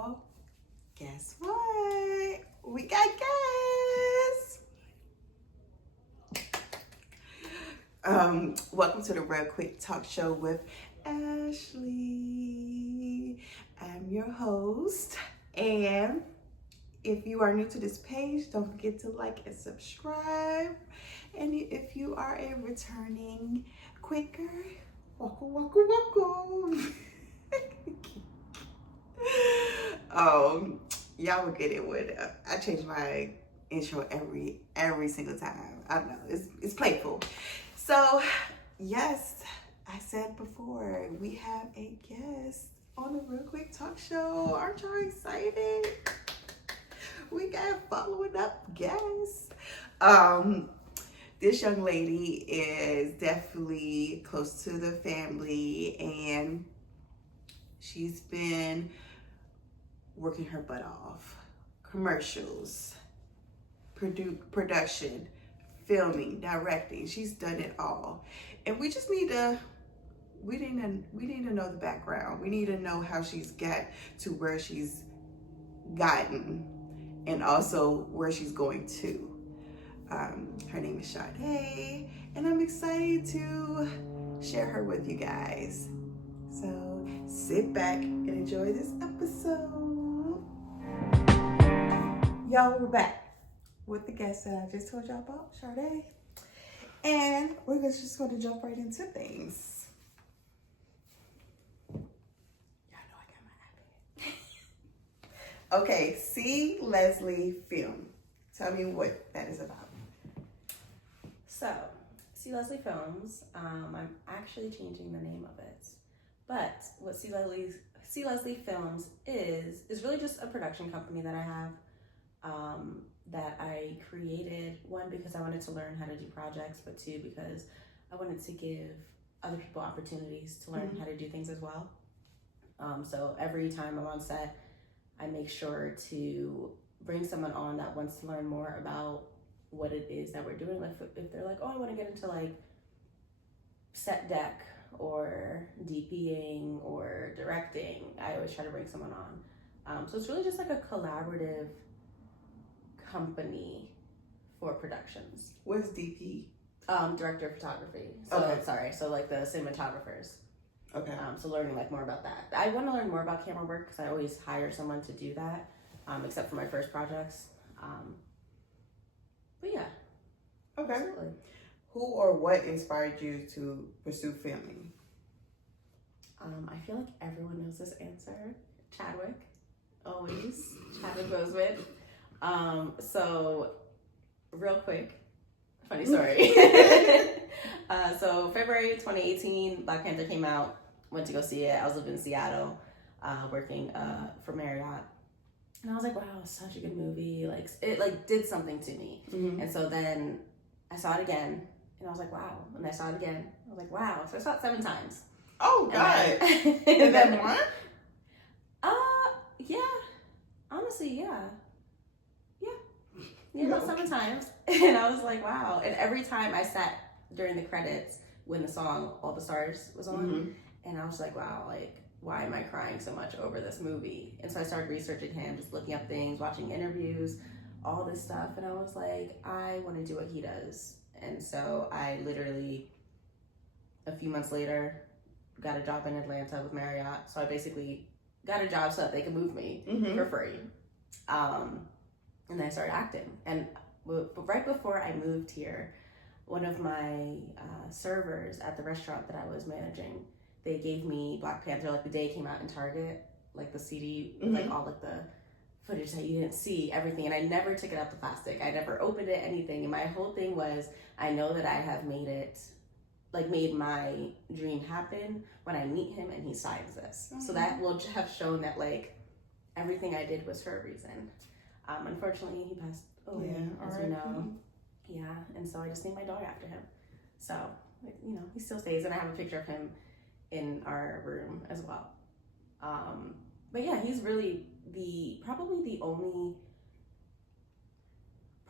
y'all, guess what? We got guests. Welcome to the Real Quick Talk Show with Ashley. I'm your host, and if you are new to this page, don't forget to like and subscribe. And if you are a returning Quaker, welcome. Y'all will get it when I change my intro every single time. I don't know, it's playful. So yes, I said before, we have a guest on the Real Quick Talk Show. Aren't y'all excited? We got following up guests. This young lady is definitely close to the family, and she's been working her butt off. Commercials, production, filming, directing. She's done it all. And we just need to know the background. We need to know how she's got to where she's gotten and also where she's going to. Her name is Sade, and I'm excited to share her with you guys. So sit back and enjoy this episode. Y'all, we're back with the guest that I just told y'all about, Sade. And we're just going to jump right into things. Y'all know I got my iPad. Okay, C. Leslie Film. Tell me what that is about. So, C. Leslie Films, I'm actually changing the name of it. But what C. Leslie Films is really just a production company that I have, that I created, one, because I wanted to learn how to do projects, but two, because I wanted to give other people opportunities to learn how to do ththings as well. So every time I'm on set, I make sure to bring someone on that wants to learn more about what it is that we're doing. Like if they're like, oh, I want to get into like set deck or DPing or directing, I always try to bring someone on. So it's really just like a collaborative company for productions. What's DP? Director of photography. So okay. Sorry, so like the cinematographers. Okay. So learning like more about that. I want to learn more about camera work because I always hire someone to do that, except for my first projects. But yeah. Okay. Absolutely. Who or what inspired you to pursue filming? I feel like everyone knows this answer. Chadwick. Always. Chadwick Boseman. So real quick, funny story. So February 2018, Black Panther came out. Went to go see it. I was living in Seattle, working for Marriott. And I was like, wow, it's such a good movie. Like it like did something to me. Mm-hmm. And so then I saw it again and I was like, wow. And I saw it again. I was like, wow. So I saw it 7 times. Oh God. Is that more? Yeah. Honestly, yeah. Yeah, about 7 times. And I was like, wow. And every time I sat during the credits when the song All the Stars was on, and I was like, wow, like, why am I crying so much over this movie? And so I started researching him, just looking up things, watching interviews, all this stuff. And I was like, I want to do what he does. And so I literally, a few months later, got a job in Atlanta with Marriott. So I basically got a job so that they could move me for free. And then I started acting. And right before I moved here, one of my servers at the restaurant that I was managing, they gave me Black Panther, like the day it came out in Target, like the CD, like all like the footage that you didn't see, everything. And I never took it out the plastic. I never opened it, anything. And my whole thing was, I know that I have made my dream happen when I meet him and he signs this. So that will have shown that like everything I did was for a reason. Unfortunately, he passed away, as we know. Yeah, and so I just named my dog after him. So, you know, he still stays, and I have a picture of him in our room as well. But yeah, he's really probably the only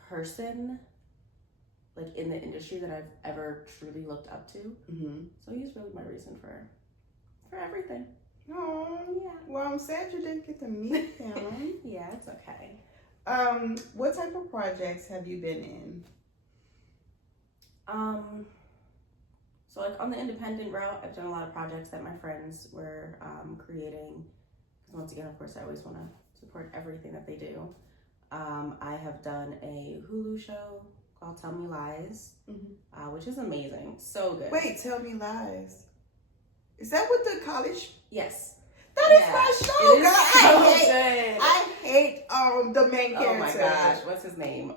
person like in the industry that I've ever truly looked up to. So he's really my reason for everything. Oh, Yeah. Well, I'm sad you didn't get to meet him. Yeah, it's okay. What type of projects have you been in? So like on the independent route, I've done a lot of projects that my friends were creating. Because once again, of course, I always want to support everything that they do. I have done a Hulu show called Tell Me Lies, which is amazing. So good. Wait, Tell Me Lies. Is that what the college? Yes. That is my show, It girl. is so good. I hate the main character. Oh my gosh, what's his name?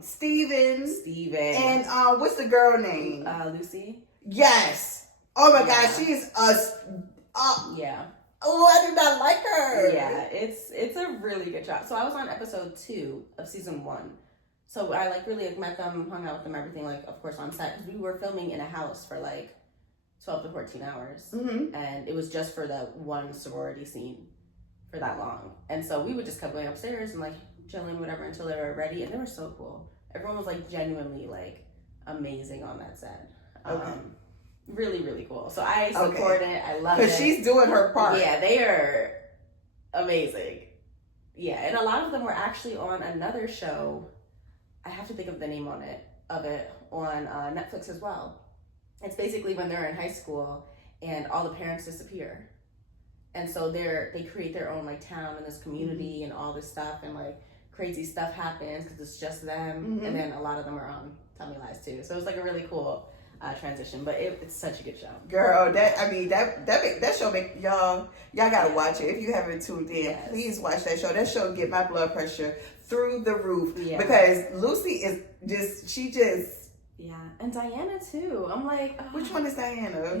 Steven. And what's the girl name? Lucy. Yes. Oh my Yeah. gosh, she is us. Yeah. Oh, I do not like her. Yeah, it's a really good job. So I was on episode 2 of season 1. So I like really met them, hung out with them, everything, like of course on set, because we were filming in a house for like 12 to 14 hours. And it was just for that one sorority scene for that long. And so we would just keep going upstairs and like chilling, whatever, until they were ready. And they were so cool. Everyone was like genuinely like amazing on that set. Okay. Really, really cool. So I support it. I love it. Because she's doing her part. Yeah, they are amazing. Yeah, and a lot of them were actually on another show. I have to think of the name of it on Netflix as well. It's basically when they're in high school and all the parents disappear, and so they create their own like town in this community and all this stuff, and like crazy stuff happens because it's just them. And then a lot of them are on Tell Me Lies too. So it was like a really cool transition, but it's such a good show. Girl, that show make y'all gotta watch it. If you haven't tuned in, Yes. please watch that show. That show get my blood pressure through the roof. Yeah. Because Lucy is just Yeah, and Diana too. I'm like, which one is Diana?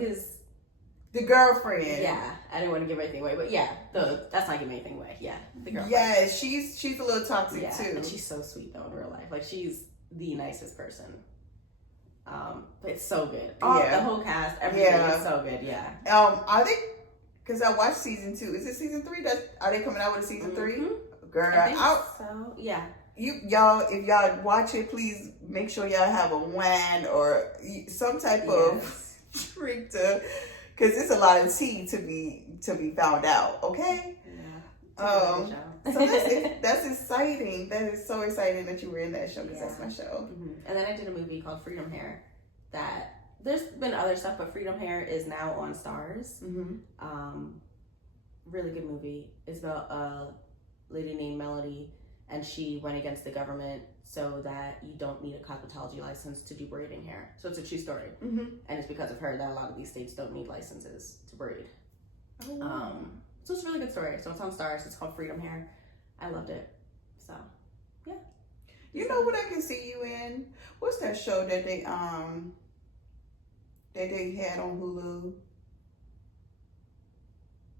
The girlfriend. Yeah, I didn't want to give anything away, but yeah, that's not giving anything away. Yeah, the girlfriend. Yeah, she's a little toxic too. And she's so sweet though in real life. Like she's the nicest person. But it's so good. The whole cast, everything is so good. Yeah. Are they? Because I watched season 2. Is it season 3? Are they coming out with a season 3? Girl, I think so. Yeah. Y'all, if y'all watch it, please make sure y'all have a wine or some type of drink to, because it's a lot of tea to be found out. Okay. Yeah. So that's exciting. That is so exciting that you were in that show because that's my show. And then I did a movie called Freedom Hair. That there's been other stuff, but Freedom Hair is now on Stars. Really good movie. It's about a lady named Melody, and she went against the government so that you don't need a cosmetology license to do braiding hair. So it's a true story, and it's because of her that a lot of these states don't need licenses to braid. Oh, wow. So it's a really good story. So it's on Stars. It's called Freedom Hair. I loved it. So, yeah. You know what I can see you in? What's that show that they had on Hulu?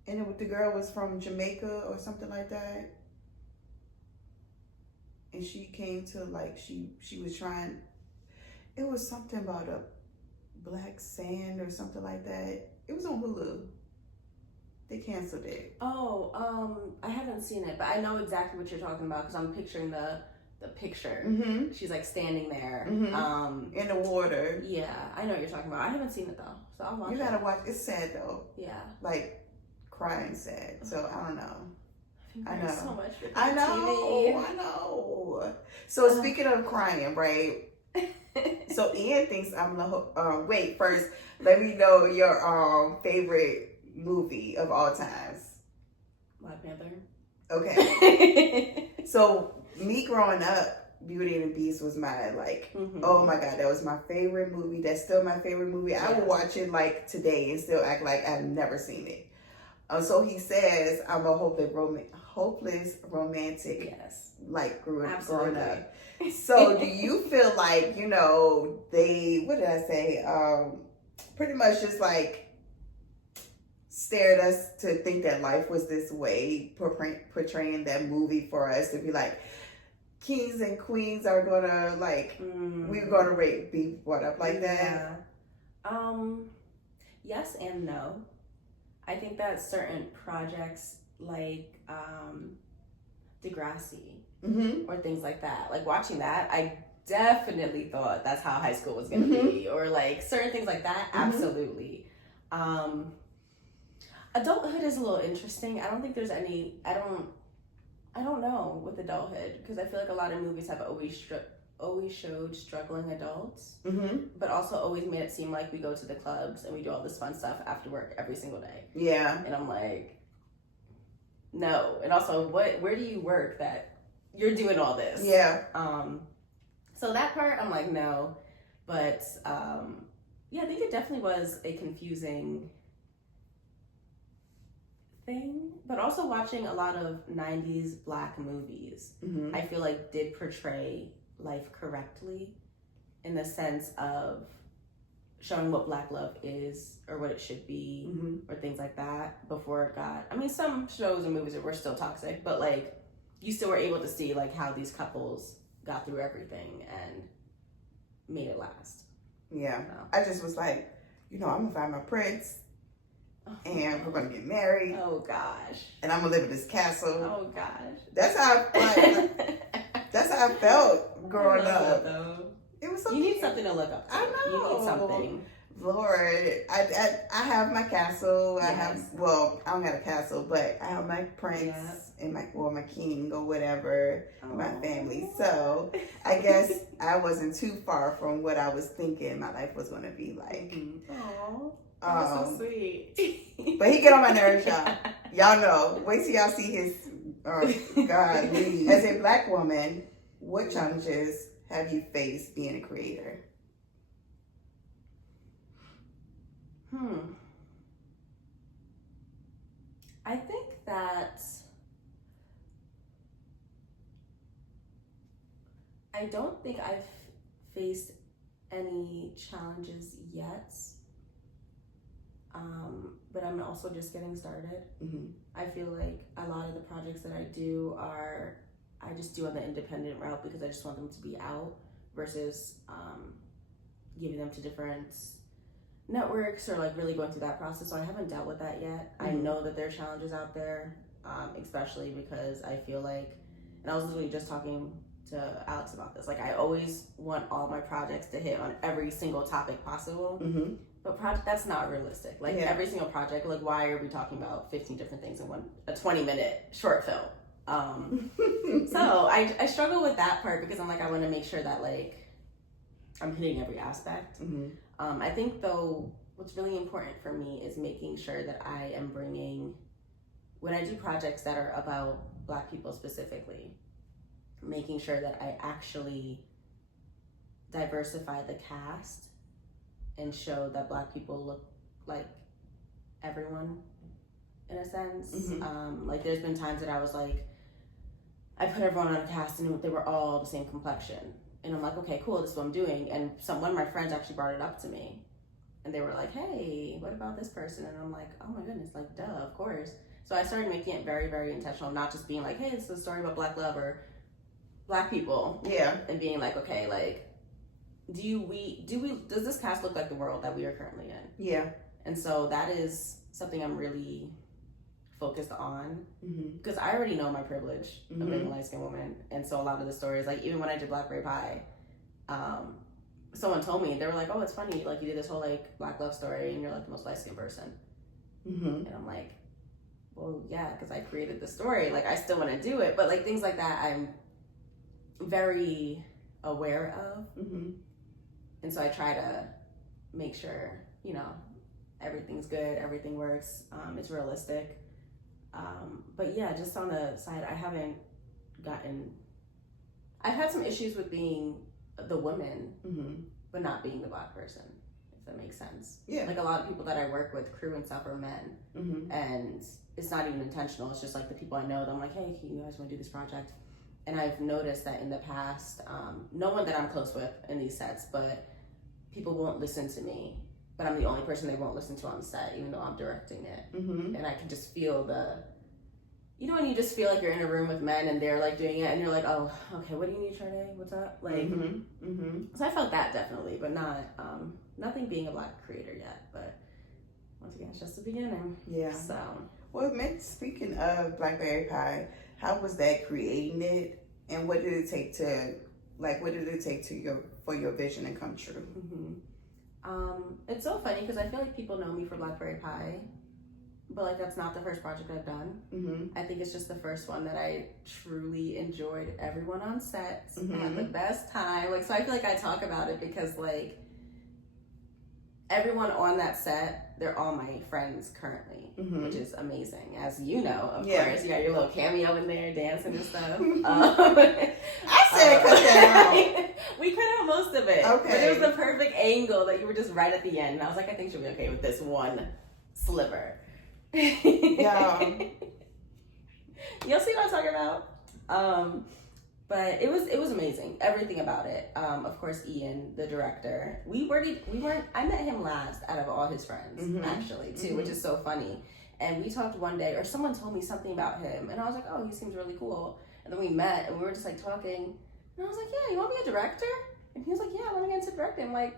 And the girl was from Jamaica or something like that. And she came to like she was trying. It was something about a black sand or something like that. It was on Hulu. They canceled it. Oh, I haven't seen it, but I know exactly what you're talking about because I'm picturing the picture. She's like standing there. In the water. Yeah, I know what you're talking about. I haven't seen it though, so I'll watch it. You gotta watch. It's sad though. Yeah. Like crying sad. So I don't know. I know. So much for I know. TV. I know. So speaking of crying, right? So Ian thinks I'm gonna wait first. Let me know your favorite movie of all times. Black Panther. Okay. So me growing up, Beauty and the Beast was my oh my god, that was my favorite movie. That's still my favorite movie. I will watch it like today and still act like I've never seen it. So he says I'm a hopeless romantic. Yes. Like growing Absolutely. up. So do you feel like, they, what did I say? Pretty much just like stared us to think that life was this way, portraying that movie for us to be like, kings and queens are gonna we're gonna be brought up like that. Yes and no. I think that certain projects like Degrassi or things like that, like watching that, I definitely thought that's how high school was gonna be, or like certain things like that. Absolutely. Adulthood is a little interesting. I don't think there's any. I don't know with adulthood, because I feel like a lot of movies have always showed struggling adults, but also always made it seem like we go to the clubs and we do all this fun stuff after work every single day. Yeah. And I'm like, no. And also, where do you work that you're doing all this? Yeah. So that part, I'm like, no. But yeah, I think it definitely was a confusing thing. But also watching a lot of 90s Black movies, I feel like did portray life correctly, in the sense of showing what Black love is or what it should be, or things like that, before it got, I mean, some shows and movies were still toxic, but like you still were able to see like how these couples got through everything and made it last. Yeah. So. I just was like, I'm gonna find my prince and we're gonna get married. Oh gosh. And I'm gonna live in this castle. Oh gosh. That's how that's how I felt growing up. It was something. You need something to look up to. I know. You need something. Lord, I have my castle. I don't have a castle, but I have my prince and my king or whatever, my family. So I guess I wasn't too far from what I was thinking my life was going to be like. That's so sweet. But he get on my nerves, y'all. Y'all know. Wait till y'all see his. Oh God! As a Black woman, what challenges have you faced being a creator? I think that I don't think I've faced any challenges yet. But I'm also just getting started. I feel like a lot of the projects that I do I just do on the independent route because I just want them to be out, versus giving them to different networks or like really going through that process. So I haven't dealt with that yet. I know that there are challenges out there, especially because I feel like, and I was literally just talking to Alex about this, like I always want all my projects to hit on every single topic possible. But that's not realistic. Like every single project, like why are we talking about 15 different things in a 20-minute short film? So I struggle with that part because I'm like, I want to make sure that like I'm hitting every aspect. I think though, what's really important for me is making sure that I am bringing, when I do projects that are about Black people specifically, making sure that I actually diversify the cast and show that Black people look like everyone in a sense. Like there's been times that I was like, I put everyone on a cast and they were all the same complexion. And I'm like, okay, cool, this is what I'm doing. And one of my friends actually brought it up to me. And they were like, hey, what about this person? And I'm like, oh my goodness, like, duh, of course. So I started making it very, very intentional, not just being like, hey, this is a story about Black love or Black people. Yeah. And being like, okay, like, does this cast look like the world that we are currently in? Yeah. And so that is something I'm really focused on, because I already know my privilege of being a light-skinned woman. And so a lot of the stories, like even when I did Blackberry Pie, someone told me, they were like, oh, it's funny, like you did this whole like Black love story and you're like the most light-skinned person. And I'm like, well, yeah, because I created the story, like I still want to do it, but like things like that I'm very aware of. And so I try to make sure, everything's good, everything works, it's realistic. But yeah, just on the side, I've had some issues with being the woman, but not being the Black person, if that makes sense. Yeah. Like a lot of people that I work with, crew and stuff, are men. And it's not even intentional. It's just like the people I know, I'm like, hey, you guys want to do this project? And I've noticed that in the past, no one that I'm close with in these sets, but people won't listen to me. But I'm the only person they won't listen to on set, even though I'm directing it. And I can just feel when you just feel like you're in a room with men and they're like doing it and you're like, oh, okay, what do you need, Sade? What's up? Like, so I felt that definitely, but not, nothing being a Black creator yet. But once again, it's just the beginning. Yeah. So. Well, speaking of Blackberry Pie, how was that creating it? And what did it take for your vision to come true? It's so funny because I feel like people know me for Blackberry Pie, but like that's not the first project I've done. Mm-hmm. I think it's just the first one that I truly enjoyed. Everyone on set had the best time. Like, so I feel like I talk about it because like everyone on that set, they're all my friends currently, which is amazing. As you know, of course, you got your little cameo in there, dancing and stuff. I said cut that out. We cut out most of it. Okay. But it was the perfect angle that you were just right at the end. And I was like, I think she'll be okay with this one sliver. Yeah. You'll see what I'm talking about. But it was amazing. Everything about it. Of course, Ian, the director. I met him last out of all his friends, actually, too, which is so funny. And we talked one day, or someone told me something about him, and I was like, oh, he seems really cool. And then we met, and we were just like talking, and I was like, yeah, you want to be a director? And he was like, yeah, I want to get into directing. I'm like,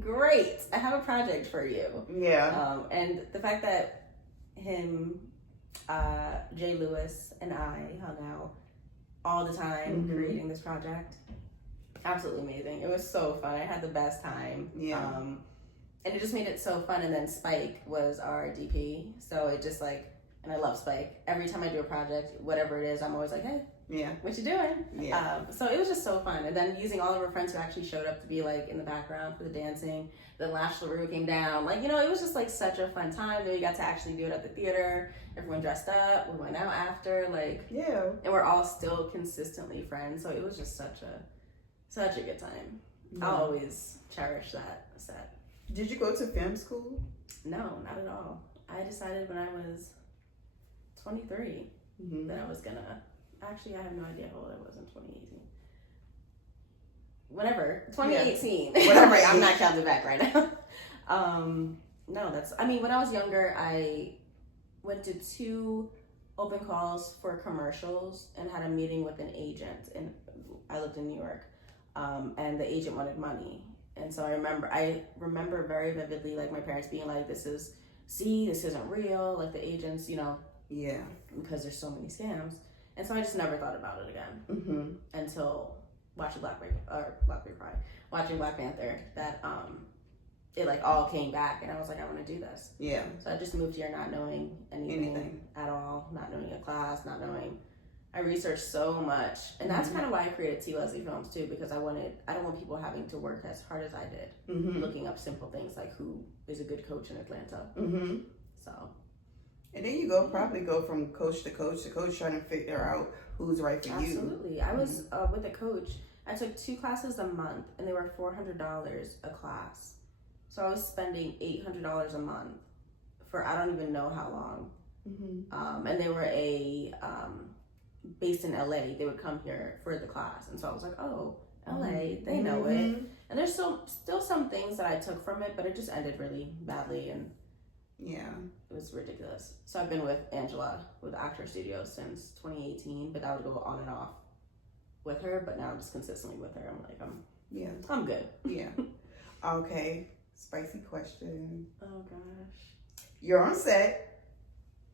great, I have a project for you. Yeah. And the fact that him, Jay Lewis, and I hung out all the time creating this project. Absolutely amazing. It was so fun. I had the best time. Yeah. And it just made it so fun. And then Spike was our DP. So it just like, and I love Spike. Every time I do a project, whatever it is, I'm always like, hey, what you doing? Yeah. So it was just so fun. And then using all of our friends who actually showed up to be like in the background for the dancing. Then Lash LaRue came down. Like, you know, it was just like such a fun time. Then we got to actually do it at the theater. Everyone dressed up. We went out after. Like, yeah. And we're all still consistently friends. So it was just such a good time. Yeah. I'll always cherish that set. Did you go to film school? No, not at all. I decided when I was 23 that I was gonna. Actually, I have no idea how old I was in 2018. Whatever, 2018. Yeah. Whatever. I'm not counting back right now. No, when I was younger, I went to 2 open calls for commercials and had a meeting with an agent. And I lived in New York, and the agent wanted money. And so I remember very vividly, like my parents being like, this isn't real. Like the agents, you know, because there's so many scams. And so I just never thought about it again until watching Black Panther, that it like all came back, and I was like, I want to do this. Yeah. So I just moved here not knowing anything at all, not knowing a class, not knowing. I researched so much, and that's kind of why I created T. Leslie Films too, because I don't want people having to work as hard as I did, looking up simple things like who is a good coach in Atlanta. So. And then you probably go from coach to coach to coach, trying to figure out who's right for you. Absolutely. I was with a coach. I took 2 classes a month, and they were $400 a class. So I was spending $800 a month for I don't even know how long. And they were based in LA. They would come here for the class, and so I was like, oh, LA, they know it. And there's still some things that I took from it, but it just ended really badly, and it was ridiculous. So I've been with Angela with Actor Studios since 2018, but that would go on and off with her. But now I'm just consistently with her. I'm like, I'm good. Yeah. Okay. Spicy question. Oh gosh. You're on set.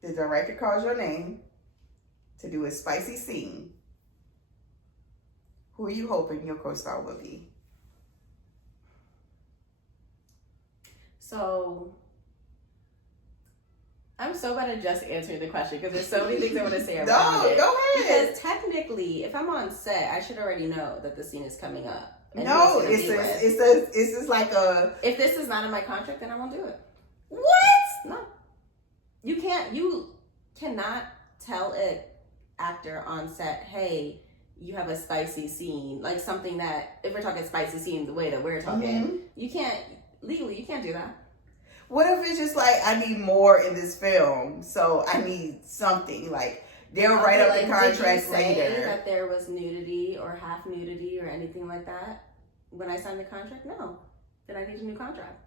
The director calls your name to do a spicy scene. Who are you hoping your co-star will be? So I'm so bad at just answering the question because there's so many things I want to say around it. Go ahead. Because technically, if I'm on set, I should already know that the scene is coming up. No, it's just like a. If this is not in my contract, then I won't do it. What? No. You cannot tell an actor on set, hey, you have a spicy scene, like something that, if we're talking spicy scene the way that we're talking, you can't do that. What if it's just like, I need more in this film, so I need something, like, they'll write up the contract later. Did you say that there was nudity or half nudity or anything like that when I signed the contract? No. Then I need a new contract.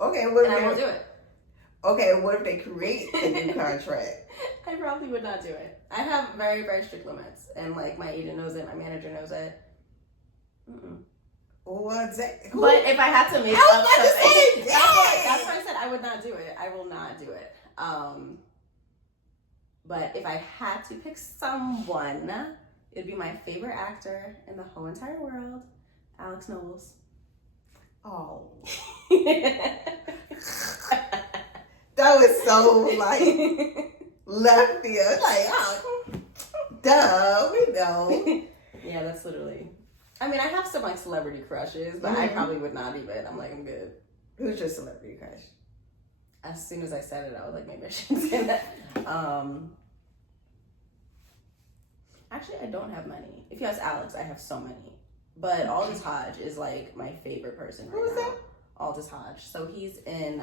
Okay, I won't do it. Okay, what if they create a new contract? I probably would not do it. I have very, very strict limits, and like my agent knows it, my manager knows it. What's that? But if I had to make up something, that's why I said I would not do it. I will not do it. But if I had to pick someone, it'd be my favorite actor in the whole entire world, Alex Knowles. Oh. That was so like left field. Like, oh, duh, we know. Yeah, that's literally. I mean, I have some like celebrity crushes, but I probably would not even. I'm like, I'm good. Who's your celebrity crush? As soon as I said it, I was like, maybe I shouldn't say that. Actually, I don't have many. If you ask Alex, I have so many. But Aldous Hodge is like my favorite person right now. Who is that? Aldous Hodge. So he's in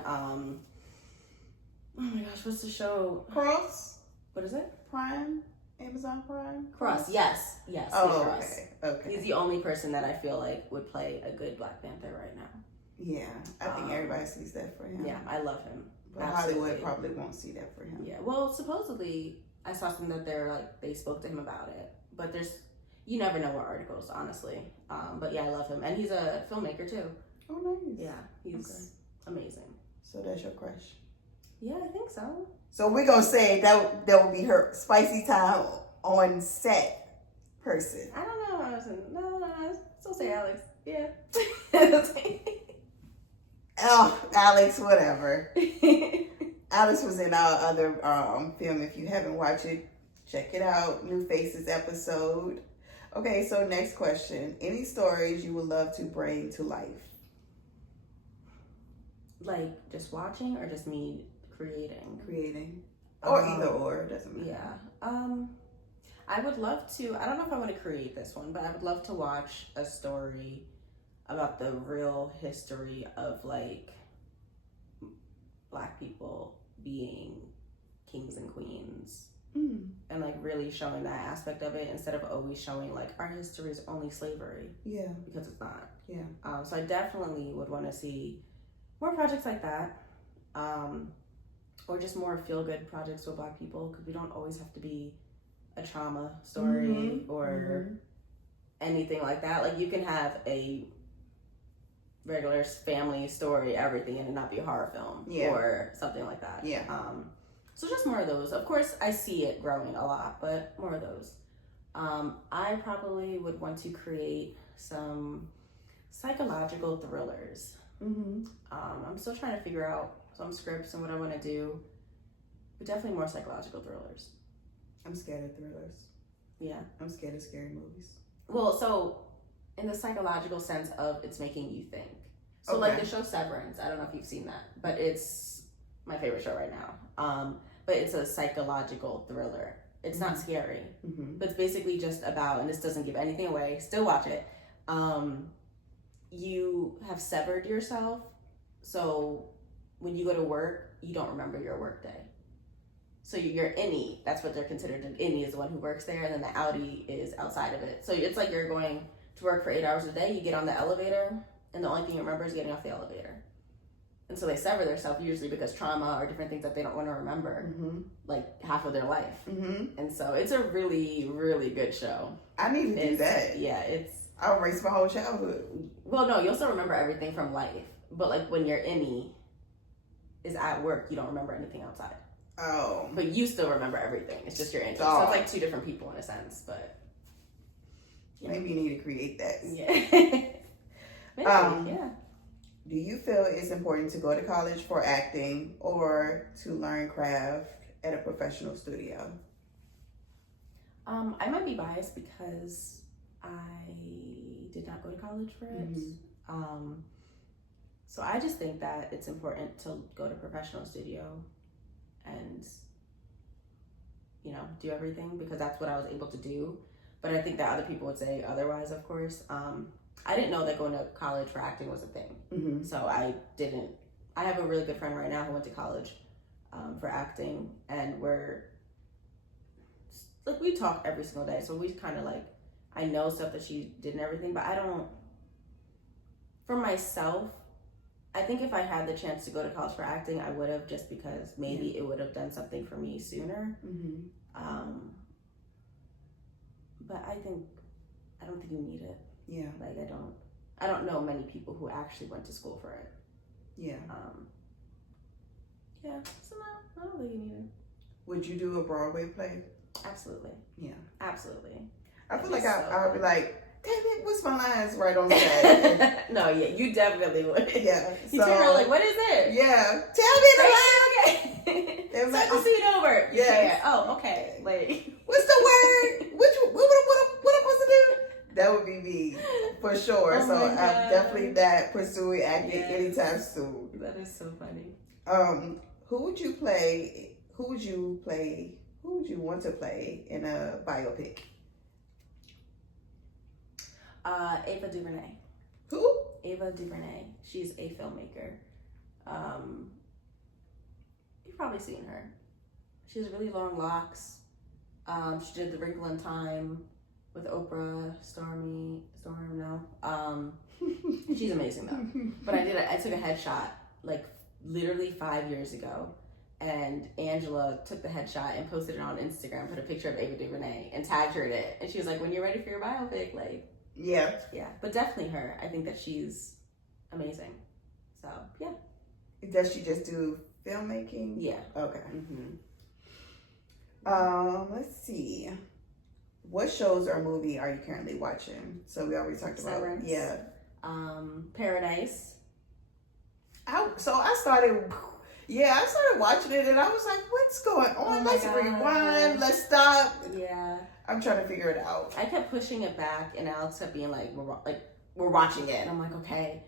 oh my gosh, what's the show? Cross? What is it? Prime? Amazon Prime? Cross. Yes. Oh, Cross. okay. He's the only person that I feel like would play a good Black Panther right now. Yeah, I think everybody sees that for him. Yeah, I love him. But Hollywood probably won't see that for him. Yeah, well, supposedly I saw something that they spoke to him about it, but you never know what articles, honestly. But yeah, I love him, and he's a filmmaker too. Oh, nice. Yeah, he's amazing. So that's your crush. Yeah, I think so. So we're gonna say that will be her spicy time on set person. I don't know. No, so say Alex. Yeah. Oh, Alex, whatever. Alex was in our other film. If you haven't watched it, check it out. New Faces episode. Okay, so next question. Any stories you would love to bring to life? Like just watching or just me creating? Creating. Or either or, it doesn't matter. Yeah. I would love to, I don't know if I want to create this one, but I would love to watch a story about the real history of like Black people being kings and queens and like really showing that aspect of it instead of always showing like our history is only slavery. Yeah. Because it's not. Yeah. So I definitely would want to see more projects like that. Or just more feel-good projects with Black people, because we don't always have to be a trauma story or anything like that. Like you can have a regular family story, everything, and it not be a horror film or something like that. Yeah. So just more of those. Of course, I see it growing a lot, but more of those. I probably would want to create some psychological thrillers. I'm still trying to figure out some scripts and what I want to do, but definitely more psychological thrillers. I'm scared of thrillers. Yeah. I'm scared of scary movies. Well, so in the psychological sense of it's making you think. So like the show Severance, I don't know if you've seen that, but it's my favorite show right now. But it's a psychological thriller. It's not scary, but it's basically just about, and this doesn't give anything away, still watch it. You have severed yourself, so when you go to work, you don't remember your work day. So your innie, that's what they're considered. An innie is the one who works there, and then the outie is outside of it. So it's like you're going to work for 8 hours a day, you get on the elevator, and the only thing you remember is getting off the elevator. And so they sever themselves usually because trauma or different things that they don't want to remember, like half of their life. And so it's a really, really good show. I need to do that. Yeah, I'll erase my whole childhood. Well, no, you'll still remember everything from life. But like when your innie is at work, you don't remember anything outside. Oh. But you still remember everything. It's just your innie. So it's like two different people in a sense, but yeah. Maybe you need to create that. Yeah. Maybe, yeah. Do you feel it's important to go to college for acting or to learn craft at a professional studio? I might be biased because I did not go to college for it. So I just think that it's important to go to professional studio and, you know, do everything because that's what I was able to do. But I think that other people would say otherwise, of course. I didn't know that going to college for acting was a thing. So I have a really good friend right now who went to college for acting, and we talk every single day. So we kind of like, I know stuff that she did and everything, but I don't, for myself, I think if I had the chance to go to college for acting, I would have, just because maybe it would have done something for me sooner. But I don't think you need it. Yeah. Like I don't know many people who actually went to school for it. Yeah. Yeah. So no, I don't think you need it. Would you do a Broadway play? Absolutely. Yeah. Absolutely. I feel like I'll be like, it, what's my lines right on set? No, yeah, you definitely would. Yeah. You turn around like, what is it? Yeah. Tell me the line. Okay. They was like, Set the scene over. Yeah. Oh, okay. Like, what's the word? What I'm supposed to do? That would be me for sure. Oh so my I'm God. definitely not pursuing acting Yes. anytime soon. that is so funny. Who would you play? Who would you want to play in a biopic? Ava DuVernay. Who? Ava DuVernay. She's a filmmaker. You've probably seen her. She has really long locks. She did The Wrinkle in Time with Oprah, Storm, no. She's amazing though. But I took a headshot like literally 5 years ago, and Angela took the headshot and posted it on Instagram, put a picture of Ava DuVernay and tagged her in it. And she was like, when you're ready for your biopic, like, Yeah. but definitely her. I think that she's amazing. So, yeah. Does she just do filmmaking? Yeah. Okay. Mm-hmm. Let's see. What shows or movie are you currently watching? So we already talked about Severance. Yeah. Paradise. I started watching it and I was like, what's going on? Oh my Let's gosh. rewind. Let's stop. Yeah. I'm trying to figure it out. I kept pushing it back, and Alex kept being like, we're watching it. And I'm like, okay.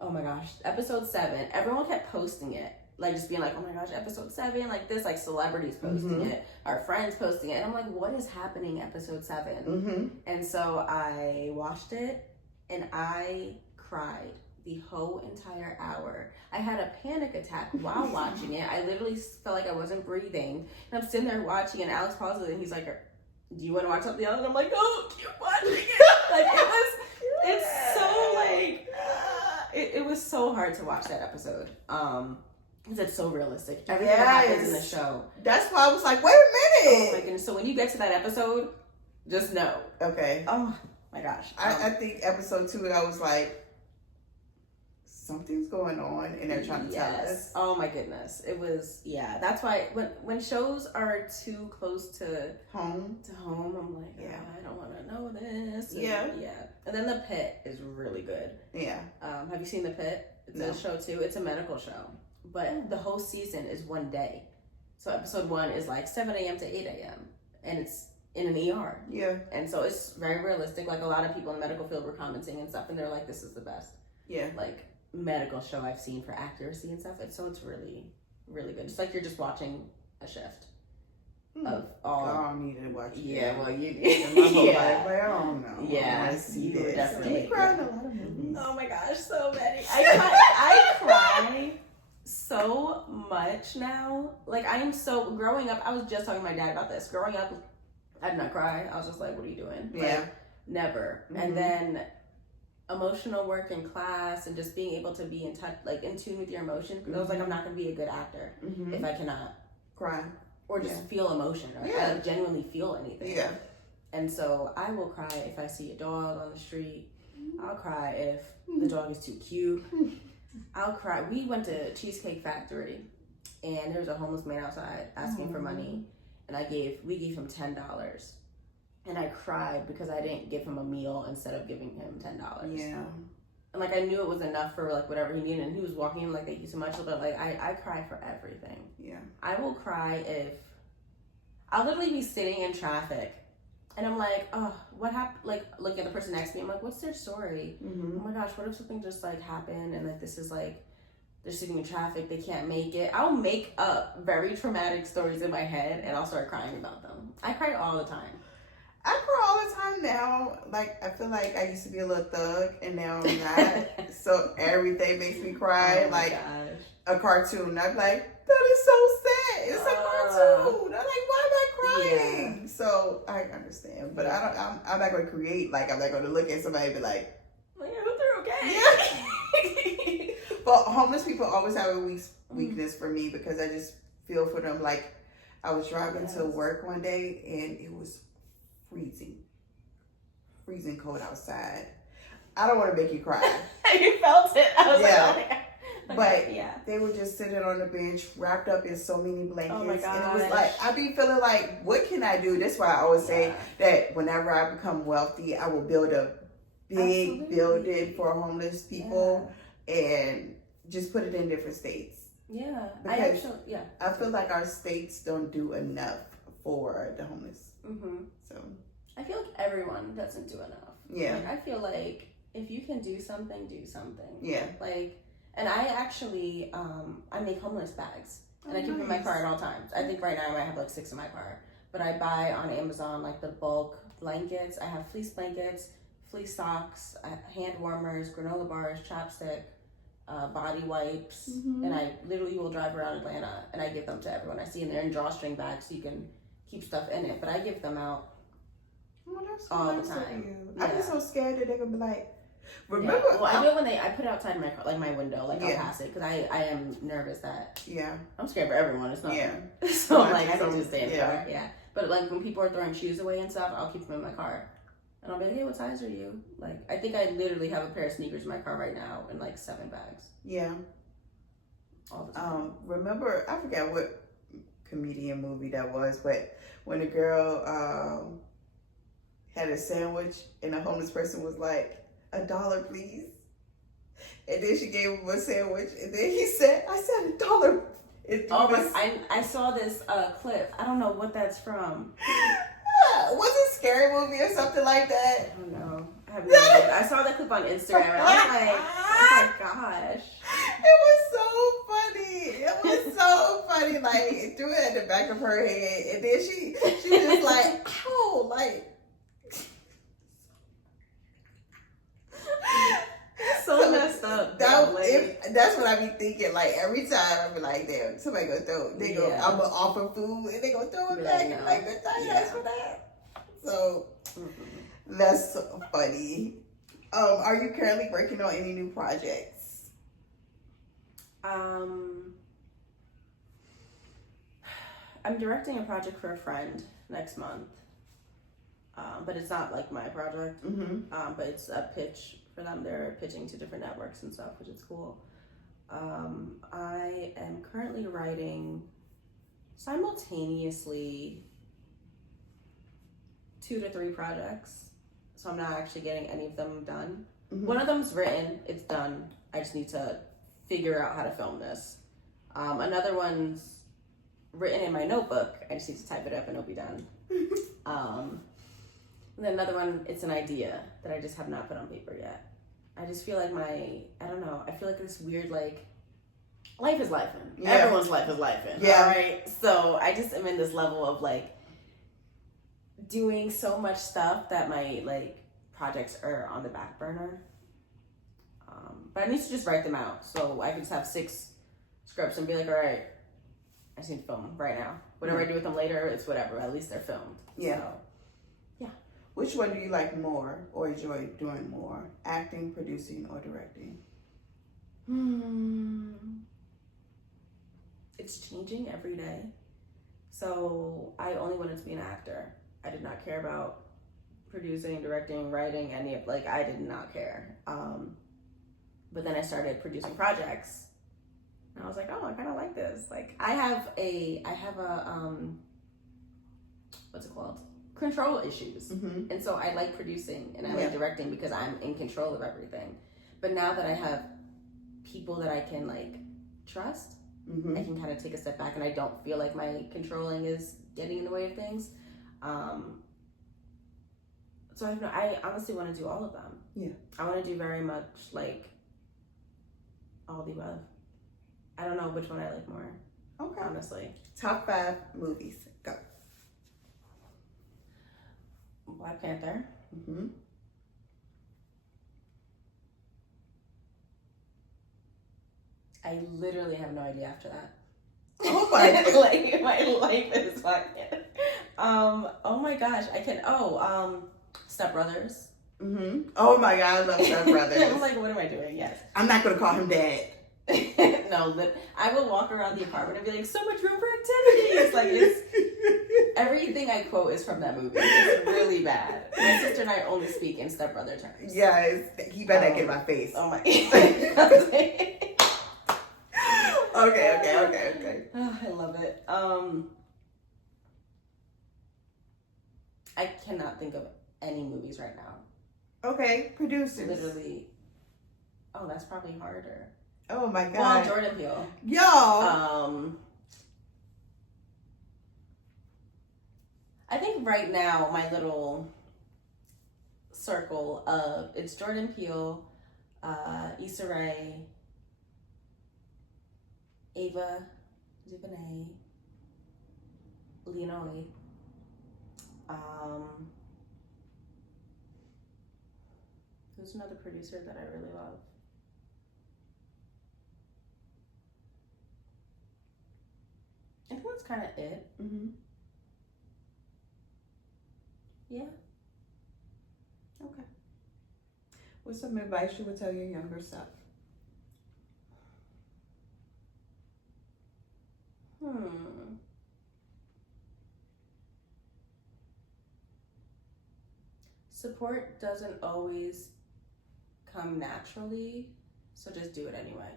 Oh my gosh. Episode 7. Everyone kept posting it. Like, just being like, oh my gosh, episode 7. Like, this, like, celebrities posting it. Our friends posting it. And I'm like, what is happening, episode 7? Mm-hmm. And so I watched it, and I cried the whole entire hour. I had a panic attack while watching it. I literally felt like I wasn't breathing. And I'm sitting there watching, and Alex pauses it, and he's like, do you want to watch something else? And I'm like, no, keep watching it. Like, it's so, like, it was so hard to watch that episode. Because it's so realistic. Everything that happens in the show. That's why I was like, wait a minute. Oh my goodness. So when you get to that episode, just know. Okay. Oh my gosh. I think episode 2, I was like, something's going on, and they're trying to tell us. Oh my goodness. It was, that's why when shows are too close to home, I'm like, I don't want to know this. And, Yeah. And then The Pit is really good. Yeah. Have you seen The Pit? It's a show too. It's a medical show. But the whole season is one day. So episode 1 is like 7 a.m. to 8 a.m. And it's in an ER. Yeah. And so it's very realistic. Like, a lot of people in the medical field were commenting and stuff, and they're like, this is the best. Yeah. Like, medical show I've seen for accuracy and stuff. It's really, really good. Just like you're just watching a shift of all. I don't need to watch it. Yeah, well, you My whole life, like, I don't know. Yeah, I see you this. definitely- We cried in a lot of movies. Oh my gosh, so many. I cry so much now. Like, growing up, I was just talking to my dad about this. Growing up, I did not cry. I was just like, what are you doing? Yeah. Like, never. Mm-hmm. And then emotional work in class and just being able to be in touch, like in tune with your emotions. Because I was like, I'm not going to be a good actor if I cannot cry or just feel emotion or I genuinely feel anything. Yeah. And so I will cry if I see a dog on the street. I'll cry if the dog is too cute. I'll cry. We went to Cheesecake Factory, and there was a homeless man outside asking for money, and we gave him $10. And I cried because I didn't give him a meal instead of giving him $10. Yeah. And like, I knew it was enough for like whatever he needed, and he was walking in like, thank you so much. But like, I cry for everything. Yeah. I will cry if I'll literally be sitting in traffic, and I'm like, oh, what happened? Like, looking at the person next to me, I'm like, what's their story? Mm-hmm. Oh my gosh, what if something just like happened, and like this is like, they're sitting in traffic, they can't make it. I'll make up very traumatic stories in my head, and I'll start crying about them. I cry all the time. I cry all the time now. Like, I feel like I used to be a little thug, and now I'm not. So everything makes me cry. Oh my like gosh. a cartoon. I'm like, that is so sad. It's a cartoon. I'm like, why am I crying? Yeah. So I understand, but I'm not going to create. Like, I'm not going to look at somebody and be like, I hope they're okay. yeah. But homeless people always have a weakness for me because I just feel for them. Like, I was driving to work one day and it was freezing cold outside. I don't want to make you cry. You felt it. I was like, oh my God. But they were just sitting on the bench, wrapped up in so many blankets. Oh my gosh. And it was like, I be feeling like, what can I do? That's why I always say that whenever I become wealthy, I will build a big Absolutely. building for homeless people and just put it in different states. Yeah. Because I feel like our states don't do enough for the homeless. So I feel like everyone doesn't do enough. Yeah. Like, I feel like if you can do something, do something. Yeah. Like, and I actually, I make homeless bags. And I keep them in my car at all times. I think right now I might have like 6 in my car. But I buy on Amazon like the bulk blankets. I have fleece blankets, fleece socks, hand warmers, granola bars, chapstick, body wipes. And I literally will drive around Atlanta and I give them to everyone I see. And they're in drawstring bags so you can keep stuff in it. But I give them out all the time. I'm just so scared that they're going to be like, remember? Yeah. Well, I do it when I put it outside my car, like my window, like I'll pass it because I am nervous that I'm scared for everyone. It's not so like I can just stay in the car. Yeah, but like when people are throwing shoes away and stuff, I'll keep them in my car, and I'll be like, hey, what size are you? Like I think I literally have a pair of sneakers in my car right now in like 7 bags. Yeah. All the time. Remember? I forgot what comedian movie that was, but when the girl had a sandwich and a homeless person was like, $1, please. And then she gave him a sandwich, and then he said, I said $1. I saw this clip. I don't know what that's from. Was it a scary movie or something like that? I don't know. I have no idea. I saw that clip on Instagram, and I was like, oh my gosh. It was so funny. It was so funny. Like, it threw it at the back of her head, and then she just like, ow, like. So messed up. That's what I be thinking. Like every time I be like, damn, somebody gonna throw. I'm gonna offer food and they gonna throw it back. And like, that's for that. So that's so funny. Are you currently working on any new projects? I'm directing a project for a friend next month. But it's not like my project. But it's a pitch for them. They're pitching to different networks and stuff, which is cool. I am currently writing simultaneously 2 to 3 projects. So I'm not actually getting any of them done. One of them's written, it's done. I just need to figure out how to film this. Another one's written in my notebook. I just need to type it up and it'll be done. And then another one, it's an idea that I just have not put on paper yet. I just feel like I don't know, I feel like this weird, like, life is life. Everyone's life is life. Yeah. Right? So I just am in this level of, like, doing so much stuff that my, like, projects are on the back burner. But I need to just write them out. So I can just have 6 scripts and be like, all right, I just need to film them right now. Whatever I do with them later, it's whatever. At least they're filmed. Yeah. So, yeah. Which one do you like more or enjoy doing more? Acting, producing, or directing? It's changing every day. So I only wanted to be an actor. I did not care about producing, directing, writing, any of, like, I did not care. But then I started producing projects. And I was like, oh, I kind of like this. Like, I have a what's it called? Control issues. And so I like producing and I like directing because I'm in control of everything. But now that I have people that I can, like, trust, I can kind of take a step back and I don't feel like my controlling is getting in the way of things. So I honestly want to do all of them. Yeah. I want to do very much, like, all the above. I don't know which one I like more. Okay. Honestly. Top 5 movies. Go. Black Panther. I literally have no idea after that. Oh my God. Like, my life is Black Panther. Oh my gosh. Step Brothers. Oh my God, I love Step Brothers. I'm like, what am I doing? Yes. I'm not going to call him Dad. No, I will walk around the apartment and be like, so much room for activities. Like, everything I quote is from that movie. It's really bad. My sister and I only speak in stepbrother terms. Yes, he better not get in my face. Oh my. Okay. Oh, I love it. I cannot think of any movies right now. Okay, producers. Literally. Oh, that's probably harder. Oh my Well, God. Jordan Peele. Yo. I think right now my little circle of it's Jordan Peele, Issa Rae, Ava DuVernay, Leonore. Who's another producer that I really love? I think that's kind of it. Mm-hmm. Yeah. Okay. What's some advice you would tell your younger self? Support doesn't always come naturally, so just do it anyway.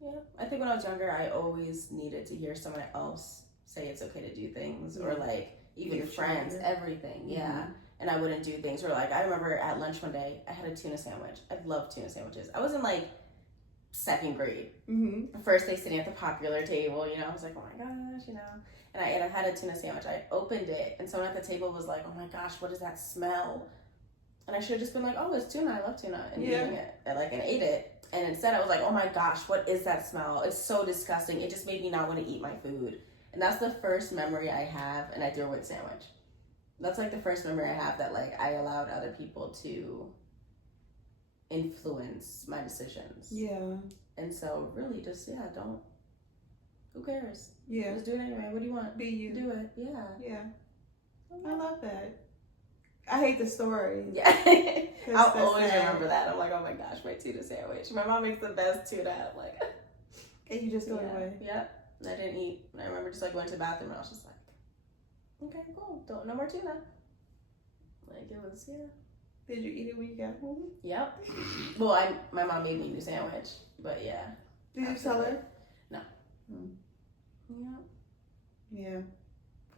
Yeah, I think when I was younger, I always needed to hear someone else say it's okay to do things, or like even friends, everything. Yeah, and I wouldn't do things. Or like I remember at lunch one day, I had a tuna sandwich. I love tuna sandwiches. I was in like second grade. First day sitting at the popular table, you know, I was like, oh my gosh, you know. And I had a tuna sandwich. I opened it, and someone at the table was like, oh my gosh, what is that smell? And I should have just been like, oh, it's tuna. I love tuna. And eating it. And ate it. And instead I was like, oh my gosh, what is that smell? It's so disgusting. It just made me not want to eat my food. And that's the first memory I have, and I threw away the sandwich. That's like the first memory I have that like I allowed other people to influence my decisions. Yeah. And so really just, don't. Who cares? Yeah. Just do it anyway. What do you want? Be you. Do it. Yeah. Yeah. I love that. I hate the story. Yeah. I'll always remember that. I'm like, oh my gosh, my tuna sandwich. My mom makes the best tuna. I'm like, and you just threw it away. Yep. I didn't eat. I remember just like going to the bathroom and I was just like, okay, cool. No more tuna. Like it was, Did you eat it when you got home? Yep. Well, my mom made me a new sandwich, but yeah. Did you tell her? No. Yeah. Yeah.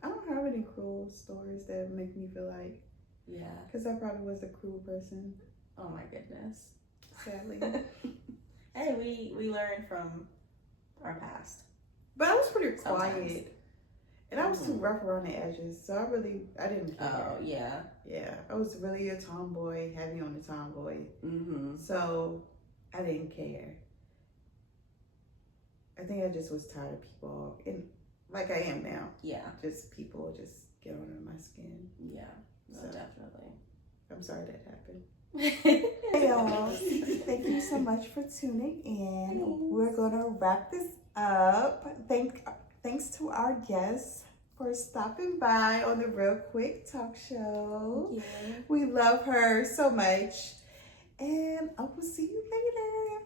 I don't have any cruel stories that make me feel like. Yeah. Because I probably was the cruel person. Oh my goodness. Sadly. Hey, we learn from our past. But I was pretty quiet. Sometimes. And I was too rough around the edges, so I didn't care. Oh, yeah. Yeah, I was really a tomboy, heavy on the tomboy. So I didn't care. I think I just was tired of people, and like I am now. Yeah. Just people just get under my skin. Yeah, so, definitely. I'm sorry that happened. Hey y'all, thank you so much for tuning in. Thanks. We're gonna wrap this up. Thanks to our guests for stopping by on the Real Quick Talk Show. Yeah. We love her so much. And I will see you later.